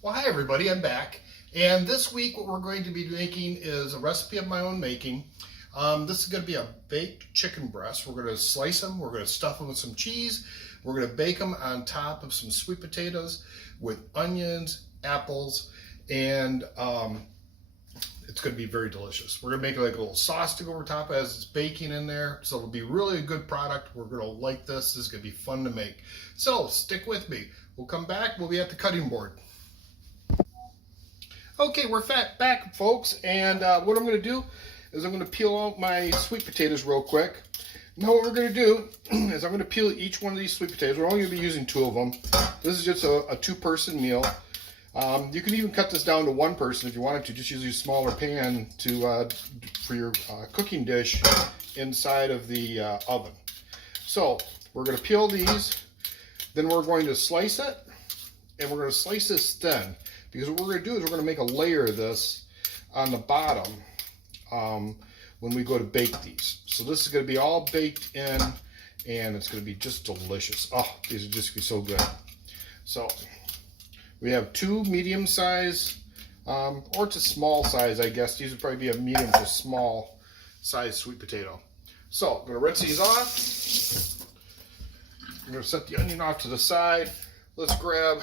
Well, hi everybody, I'm back. And this week what we're going to be making is a recipe of my own making. This is going to be a baked chicken breast. We're going to slice them, we're going to stuff them with some cheese, we're going to bake them on top of some sweet potatoes with onions, apples, and it's going to be very delicious. We're going to make like a little sauce to go over top as it's baking in there, so it'll be really a good product. We're going to like this. This is going to be fun to make. So stick with me. We'll come back, we'll be at the cutting board. Okay, we're back, folks, and what I'm going to do is I'm going to peel out my sweet potatoes real quick. Now what we're going to do is I'm going to peel each one of these sweet potatoes. We're only going to be using 2 of them. This is just a 2-person meal. You can even cut this down to 1 person if you wanted to. Just use a smaller pan for your cooking dish inside of the oven. So we're going to peel these, then we're going to slice it, and we're going to slice this thin. Because what we're going to do is we're going to make a layer of this on the bottom when we go to bake these. So this is going to be all baked in, and it's going to be just delicious. Oh, these are just going to be so good. So we have 2 medium size, or it's a small size, I guess. These would probably be a medium to small size sweet potato. So I'm going to rinse these off. I'm going to set the onion off to the side. Let's grab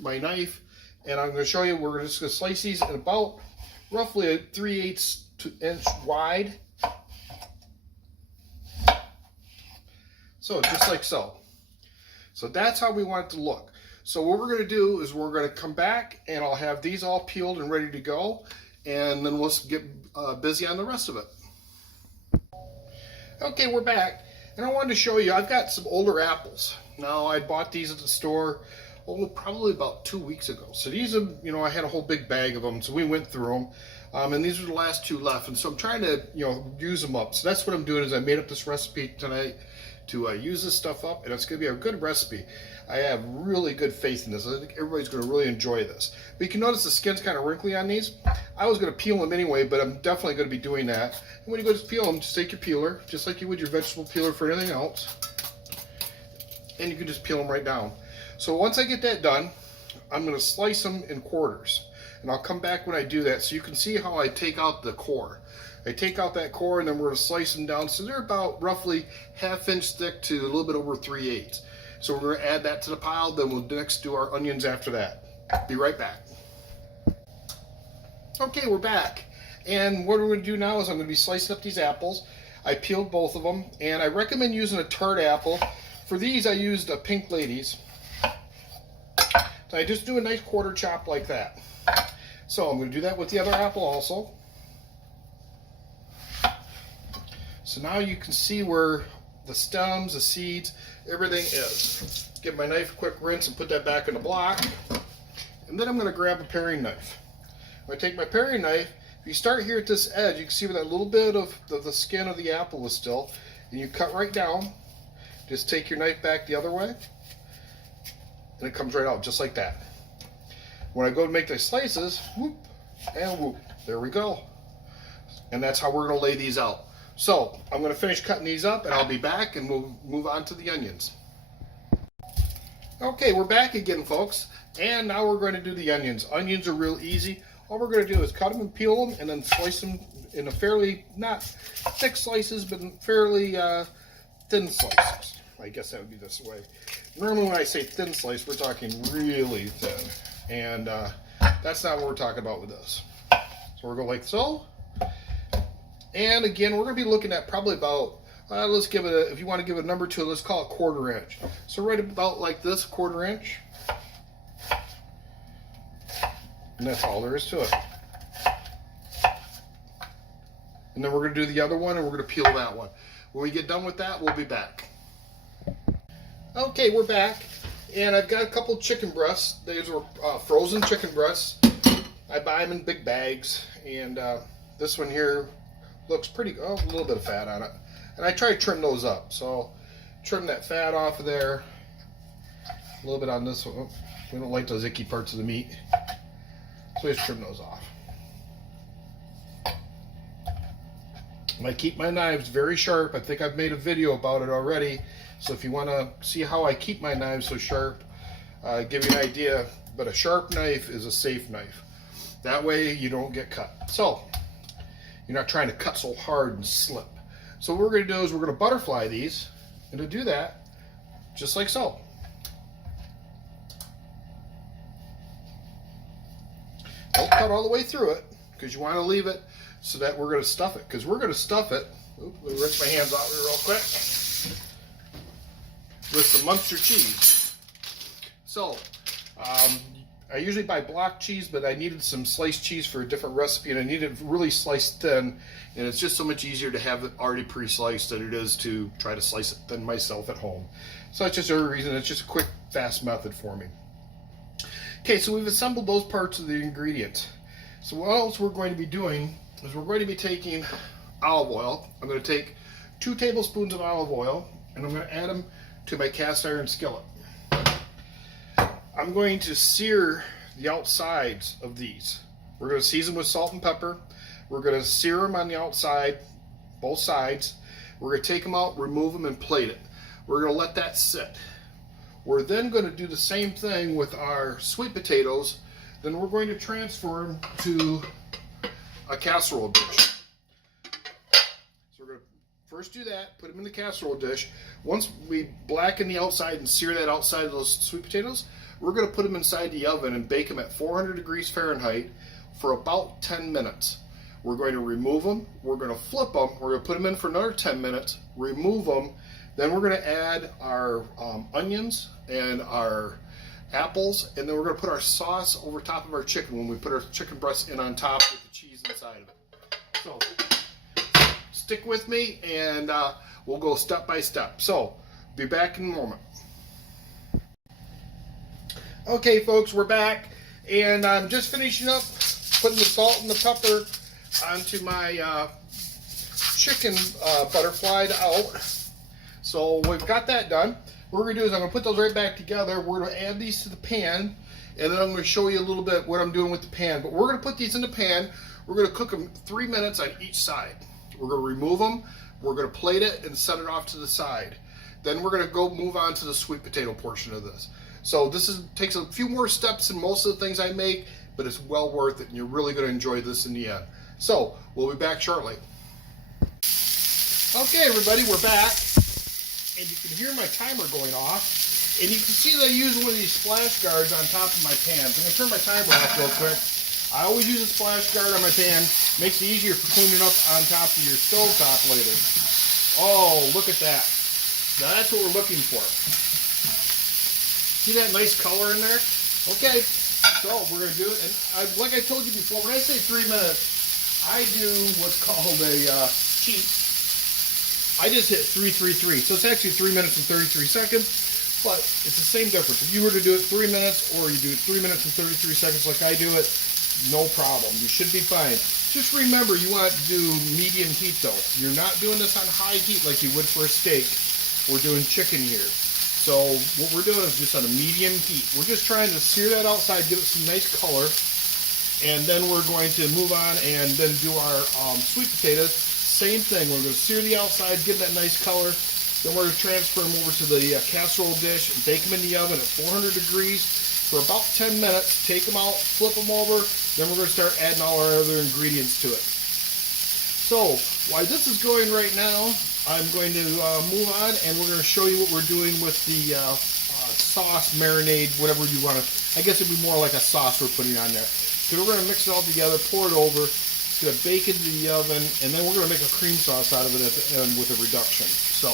my knife. And I'm going to show you, we're just going to slice these at about roughly a 3/8 inch wide. So just like so. So that's how we want it to look. So what we're going to do is we're going to come back and I'll have these all peeled and ready to go. And then we'll get busy on the rest of it. Okay, we're back. And I wanted to show you, I've got some older apples. Now, I bought these at the store probably about 2 weeks ago. So these are, I had a whole big bag of them, so we went through them, and these are the last 2 left, and so I'm trying to, use them up. So that's what I'm doing, is I made up this recipe tonight to use this stuff up, and it's going to be a good recipe. I have really good faith in this. I think everybody's going to really enjoy this. But you can notice the skin's kind of wrinkly on these. I was going to peel them anyway, but I'm definitely going to be doing that. And when you go to peel them, just take your peeler, just like you would your vegetable peeler for anything else, and you can just peel them right down. So once I get that done, I'm going to slice them in quarters. And I'll come back when I do that so you can see how I take out the core. I take out that core and then we're going to slice them down. So they're about roughly 1/2 inch thick to a little bit over 3/8. So we're going to add that to the pile. Then we'll next do our onions after that. Be right back. Okay, we're back. And what we're going to do now is I'm going to be slicing up these apples. I peeled both of them. And I recommend using a tart apple. For these I used a Pink Ladies. So I just do a nice quarter chop like that. So I'm going to do that with the other apple also. So now you can see where the stems, the seeds, everything is. Give my knife a quick rinse and put that back in the block. And then I'm going to grab a paring knife. When I take my paring knife, if you start here at this edge, you can see where that little bit of the skin of the apple is still. And you cut right down. Just take your knife back the other way. And it comes right out just like that. When I go to make the slices, whoop, and whoop, there we go. And that's how we're going to lay these out. So I'm going to finish cutting these up and I'll be back and we'll move on to the onions. Okay, we're back again, folks. And now we're going to do the onions. Onions are real easy. All we're going to do is cut them and peel them and then slice them in a fairly, not thick slices, but fairly thin slices. I guess that would be this way. Normally when I say thin slice, we're talking really thin. And that's not what we're talking about with this. So we're going like so. And again, we're going to be looking at probably about, let's give it a, if you want to give it a number to it, let's call it 1/4 inch. So right about like this, 1/4 inch. And that's all there is to it. And then we're going to do the other one and we're going to peel that one. When we get done with that, we'll be back. Okay, we're back, and I've got a couple chicken breasts. These are frozen chicken breasts. I buy them in big bags, and this one here looks pretty good. Oh, a little bit of fat on it. And I try to trim those up. So trim that fat off of there. A little bit on this one. We don't like those icky parts of the meat. So we just trim those off. I keep my knives very sharp. I think I've made a video about it already. So if you want to see how I keep my knives so sharp, give you an idea, but a sharp knife is a safe knife. That way you don't get cut. So you're not trying to cut so hard and slip. So what we're going to do is we're going to butterfly these, and to do that, just like so. Don't cut all the way through it, because you want to leave it so that we're going to stuff it. Because we're going to stuff it. Oops, let me rinse my hands out here real quick. With some Muenster cheese. So, I usually buy block cheese, but I needed some sliced cheese for a different recipe, and I needed it really sliced thin, and it's just so much easier to have it already pre-sliced than it is to try to slice it thin myself at home. So that's just the only reason. It's just a quick, fast method for me. Okay, so we've assembled those parts of the ingredients. So what else we're going to be doing is we're going to be taking olive oil. I'm going to take 2 tablespoons of olive oil, and I'm going to add them to my cast iron skillet. I'm going to sear the outsides of these. We're going to season with salt and pepper. We're going to sear them on the outside, both sides. We're going to take them out, remove them, and plate it. We're going to let that sit. We're then going to do the same thing with our sweet potatoes. Then we're going to transfer them to a casserole dish. So we're going to first do that, put them in the casserole dish. Once we blacken the outside and sear that outside of those sweet potatoes, we're going to put them inside the oven and bake them at 400 degrees Fahrenheit for about 10 minutes. We're going to remove them, we're going to flip them, we're going to put them in for another 10 minutes, remove them, then we're going to add our onions and our apples, and then we're going to put our sauce over top of our chicken when we put our chicken breast in on top with the cheese inside of it. So stick with me, and we'll go step by step. So be back in a moment. Okay, folks, we're back, and I'm just finishing up putting the salt and the pepper onto my chicken butterflied out. So we've got that done. What we're going to do is I'm going to put those right back together. We're going to add these to the pan, and then I'm going to show you a little bit what I'm doing with the pan. But we're going to put these in the pan. We're going to cook them 3 minutes on each side. We're going to remove them. We're going to plate it and set it off to the side. Then we're going to go move on to the sweet potato portion of this. So this takes a few more steps than most of the things I make, but it's well worth it, and you're really going to enjoy this in the end. So we'll be back shortly. Okay, everybody, we're back, and you can hear my timer going off, and you can see that I use one of these splash guards on top of my pan. So I'm going to turn my timer off real quick. I always use a splash guard on my pan. Makes it easier for cleaning up on top of your stove top later. Oh, look at that. Now that's what we're looking for. See that nice color in there? Okay, so we're going to do it. And like I told you before, when I say 3 minutes, I do what's called a cheat. I just hit 333. So it's actually 3 minutes and 33 seconds, but it's the same difference. If you were to do it 3 minutes, or you do it 3 minutes and 33 seconds like I do it, no problem. You should be fine. Just remember, you want to do medium heat though. You're not doing this on high heat like you would for a steak. We're doing chicken here. So what we're doing is just on a medium heat. We're just trying to sear that outside, give it some nice color, and then we're going to move on and then do our sweet potatoes. Same thing. We're going to sear the outside, give that nice color. Then we're going to transfer them over to the casserole dish and bake them in the oven at 400 degrees for about 10 minutes. Take them out, flip them over. Then we're going to start adding all our other ingredients to it. So while this is going right now, I'm going to move on, and we're going to show you what we're doing with the sauce, marinade, whatever you want to. I guess it'd be more like a sauce we're putting on there. So we're going to mix it all together, pour it over. It's going to bake into the oven, and then we're going to make a cream sauce out of it at the end with a reduction. So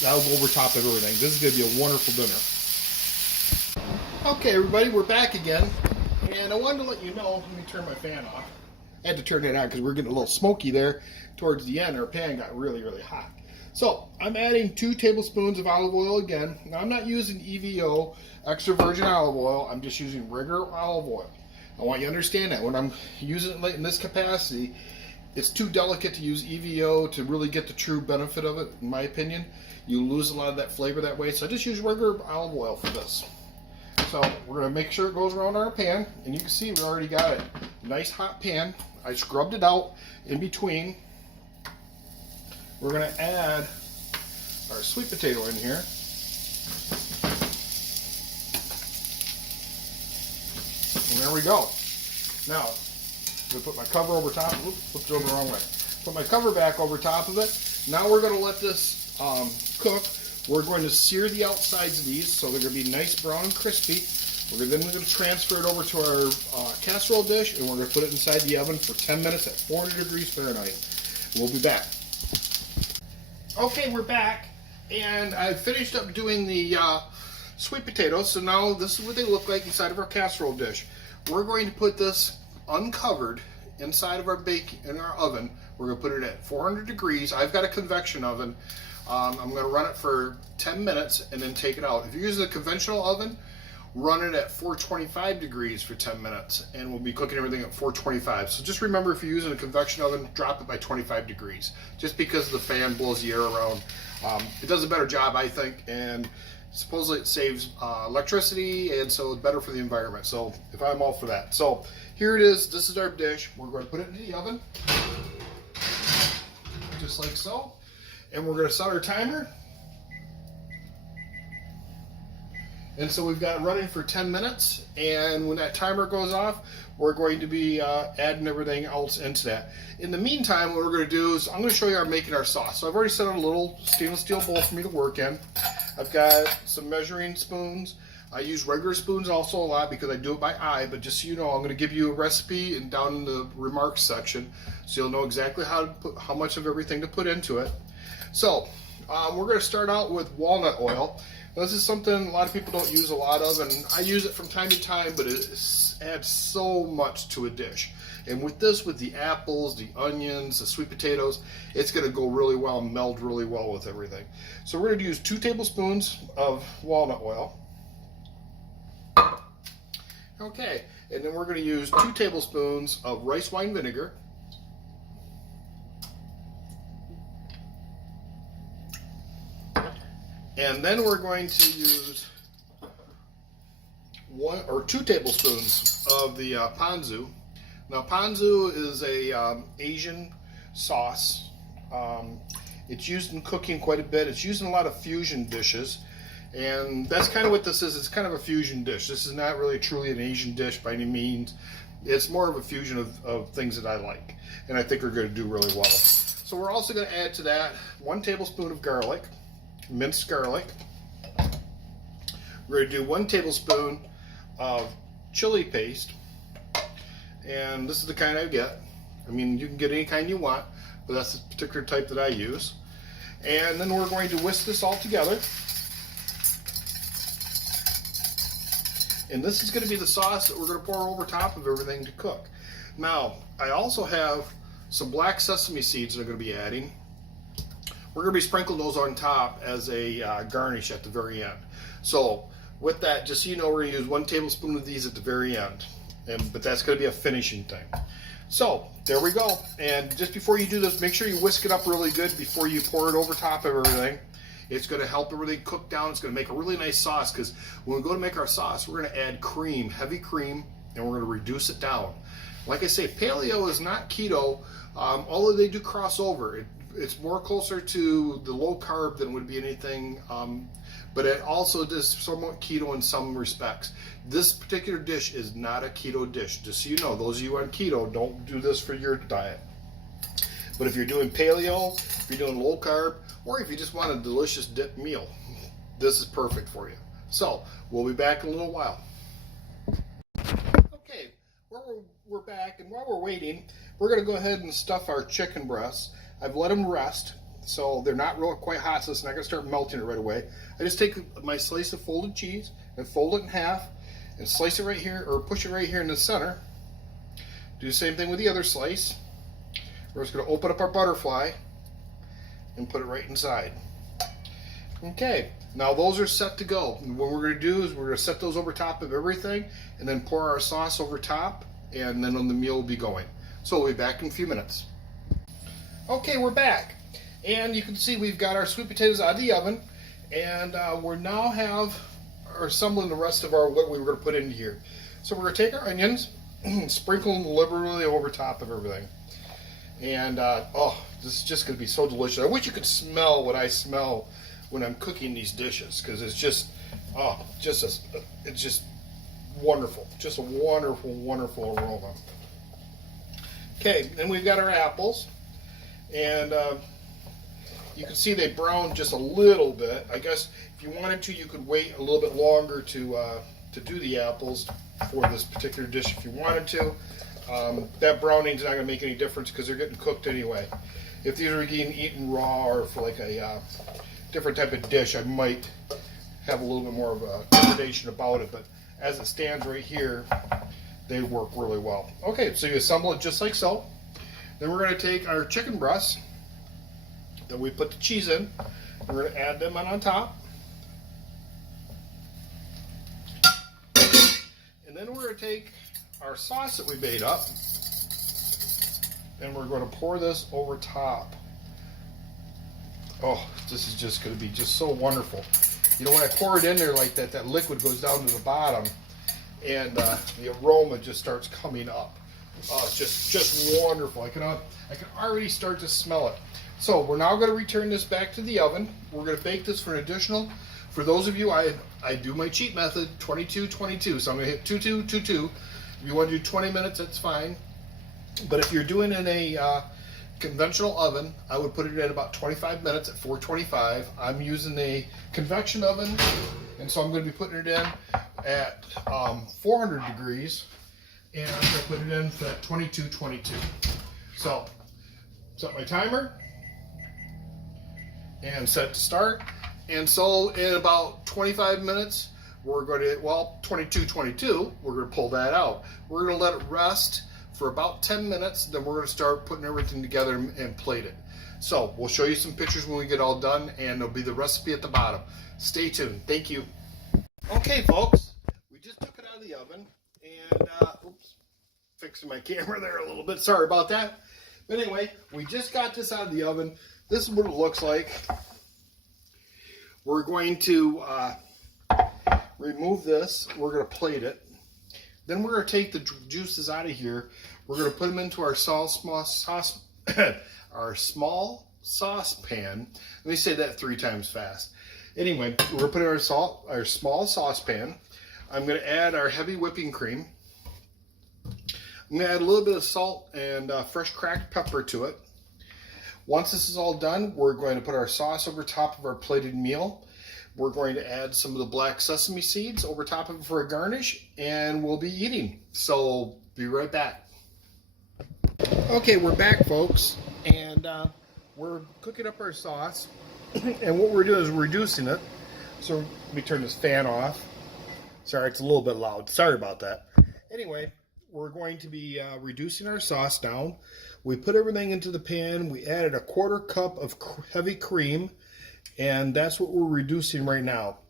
that'll go over top of everything. This is going to be a wonderful dinner. Okay, everybody, we're back again, and I wanted to let you know. Let me turn my fan off. I had to turn it on because we're getting a little smoky there towards the end. Our pan got really, really hot. So I'm adding 2 tablespoons of olive oil again. Now I'm not using EVO, extra virgin olive oil. I'm just using regular olive oil. I want you to understand that when I'm using it in this capacity, it's too delicate to use EVO to really get the true benefit of it, in my opinion. You lose a lot of that flavor that way. So I just use regular olive oil for this. So we're going to make sure it goes around our pan, and you can see we already got a nice hot pan. I scrubbed it out in between. We're going to add our sweet potato in here. there we go. Now, I'm going to put my cover over top. Oops, flipped it over the wrong way. Put my cover back over top of it. Now we're going to let this cook. We're going to sear the outsides of these so they're going to be nice brown and crispy. Then we're going to transfer it over to our casserole dish, and we're going to put it inside the oven for 10 minutes at 400 degrees Fahrenheit. We'll be back. Okay, we're back, and I finished up doing the sweet potatoes, so now this is what they look like inside of our casserole dish. We're going to put this uncovered inside of our oven. We're going to put it at 400 degrees. I've got a convection oven. I'm going to run it for 10 minutes and then take it out. If you're using a conventional oven, run it at 425 degrees for 10 minutes, and we'll be cooking everything at 425. So just remember, if you're using a convection oven, drop it by 25 degrees, just because the fan blows the air around. It does a better job, I think, and supposedly it saves electricity, and so it's better for the environment. So if I'm all for that. So here it is. This is our dish. We're going to put it into the oven, just like so, and we're going to set our timer. And so we've got it running for 10 minutes, and when that timer goes off, we're going to be adding everything else into that. In the meantime, what we're going to do is I'm going to show you how I'm making our sauce. So I've already set out a little stainless steel bowl for me to work in. I've got some measuring spoons. I use regular spoons also a lot because I do it by eye, but just so you know, I'm going to give you a recipe and down in the remarks section, so you'll know exactly how much of everything to put into it. So we're going to start out with walnut oil. This is something a lot of people don't use a lot of, and I use it from time to time, but it adds so much to a dish. And with this, with the apples, the onions, the sweet potatoes, it's going to go really well and meld really well with everything. So we're going to use 2 tablespoons of walnut oil. Okay, and then we're going to use 2 tablespoons of rice wine vinegar. And then we're going to use 1 or 2 tablespoons of the ponzu. Now, ponzu is a Asian sauce. It's used in cooking quite a bit. It's used in a lot of fusion dishes, and that's kind of what this is. It's kind of a fusion dish. This is not really truly an Asian dish by any means. It's more of a fusion of things that I like, and I think are going to do really well. So we're also going to add to that 1 tablespoon of garlic. Minced garlic. We're going to do 1 tablespoon of chili paste, and this is the kind I get. I mean, you can get any kind you want, but that's the particular type that I use. And then we're going to whisk this all together, and this is going to be the sauce that we're going to pour over top of everything to cook. Now, I also have some black sesame seeds that I'm going to be adding. We're going to be sprinkling those on top as a garnish at the very end. So with that, just so you know, we're going to use 1 tablespoon of these at the very end. But that's going to be a finishing thing. So there we go. And just before you do this, make sure you whisk it up really good before you pour it over top of everything. It's going to help everything cook down. It's going to make a really nice sauce, because when we go to make our sauce, we're going to add cream, heavy cream, and we're going to reduce it down. Like I say, paleo is not keto, although they do cross over. It's more closer to the low carb than would be anything, but it also does somewhat keto in some respects. This particular dish is not a keto dish. Just so you know, those of you on keto, don't do this for your diet. But if you're doing paleo, if you're doing low carb, or if you just want a delicious dip meal, this is perfect for you. So we'll be back in a little while. Okay, we're back, and while we're waiting, we're going to go ahead and stuff our chicken breasts. I've let them rest, so they're not real quite hot, so it's not going to start melting it right away. I just take my slice of folded cheese and fold it in half and slice it right here, or push it right here in the center. Do the same thing with the other slice. We're just going to open up our butterfly and put it right inside. Okay, now those are set to go. And what we're going to do is we're going to set those over top of everything and then pour our sauce over top, and then the meal will be going. So we'll be back in a few minutes. Okay, we're back, and you can see we've got our sweet potatoes out of the oven, and we now are assembling the rest of what we were going to put in here. So we're going to take our onions, sprinkle them liberally over top of everything, and oh, this is just going to be so delicious. I wish you could smell what I smell when I'm cooking these dishes, because it's just, oh, it's just wonderful. Just a wonderful, wonderful aroma. Okay, then we've got our apples. And you can see they browned just a little bit. I guess if you wanted to, you could wait a little bit longer to do the apples for this particular dish if you wanted to. That browning's not going to make any difference because they're getting cooked anyway. If these are getting eaten raw or for like a different type of dish, I might have a little bit more of a trepidation about it. But as it stands right here, they work really well. Okay, so you assemble it just like so. Then we're going to take our chicken breasts that we put the cheese in. We're going to add them on top. And then we're going to take our sauce that we made up and we're going to pour this over top. Oh, this is just going to be just so wonderful. You know, when I pour it in there like that, that liquid goes down to the bottom and the aroma just starts coming up. Oh, it's just wonderful. I can already start to smell it. So we're now going to return this back to the oven. We're going to bake this for an additional, for those of you, I do my cheat method, 22-22. So I'm going to hit 22-22. If you want to do 20 minutes, that's fine. But if you're doing it in a conventional oven, I would put it at about 25 minutes at 425. I'm using a convection oven, and so I'm going to be putting it in at 400 degrees. And I'm going to put it in at 22-22. So, set my timer and set to start. And so in about 25 minutes, we're going to, well, 22-22, we're going to pull that out. We're going to let it rest for about 10 minutes. Then we're going to start putting everything together and plate it. So we'll show you some pictures when we get all done, and there'll be the recipe at the bottom. Stay tuned. Thank you. Okay, folks, we just took it out of the oven. And, oops, fixing my camera there a little bit. Sorry about that. But anyway, we just got this out of the oven. This is what it looks like. We're going to remove this. We're going to plate it. Then we're going to take the juices out of here. We're going to put them into our small saucepan. Let me say that 3 times fast. Anyway, we're going to put in our small saucepan. I'm going to add our heavy whipping cream. I'm going to add a little bit of salt and fresh cracked pepper to it. Once this is all done, we're going to put our sauce over top of our plated meal. We're going to add some of the black sesame seeds over top of it for a garnish, and we'll be eating. So, be right back. Okay, we're back, folks, and we're cooking up our sauce. And what we're doing is we're reducing it. So, let me turn this fan off. Sorry, it's a little bit loud. Sorry about that. Anyway, we're going to be reducing our sauce down. We put everything into the pan. We added a 1/4 cup of heavy cream, and that's what we're reducing right now.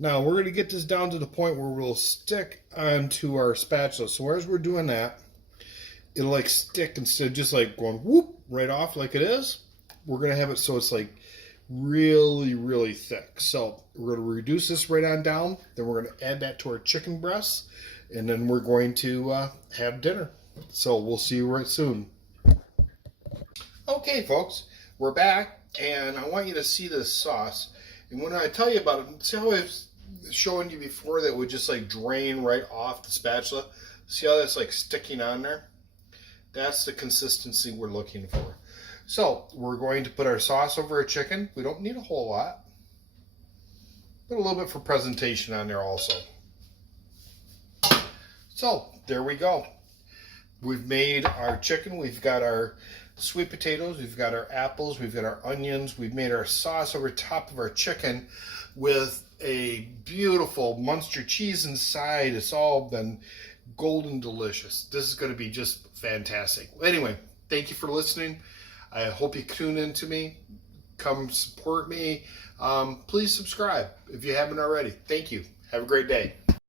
Now, we're going to get this down to the point where we'll stick onto our spatula. So as we're doing that, it'll like stick instead of just like going whoop right off like it is. We're going to have it so it's like really, really thick. So we're going to reduce this right on down. Then we're going to add that to our chicken breasts. And then we're going to have dinner. So we'll see you right soon. Okay, folks, we're back. And I want you to see this sauce. And when I tell you about it, see how I was showing you before that would just like drain right off the spatula? See how that's like sticking on there? That's the consistency we're looking for. So we're going to put our sauce over our chicken. We don't need a whole lot. Put a little bit for presentation on there also. So there we go. We've made our chicken. We've got our sweet potatoes. We've got our apples. We've got our onions. We've made our sauce over top of our chicken with a beautiful Muenster cheese inside. It's all been golden delicious. This is going to be just fantastic. Anyway, thank you for listening. I hope you tune in to me. Come support me. Please subscribe if you haven't already. Thank you. Have a great day.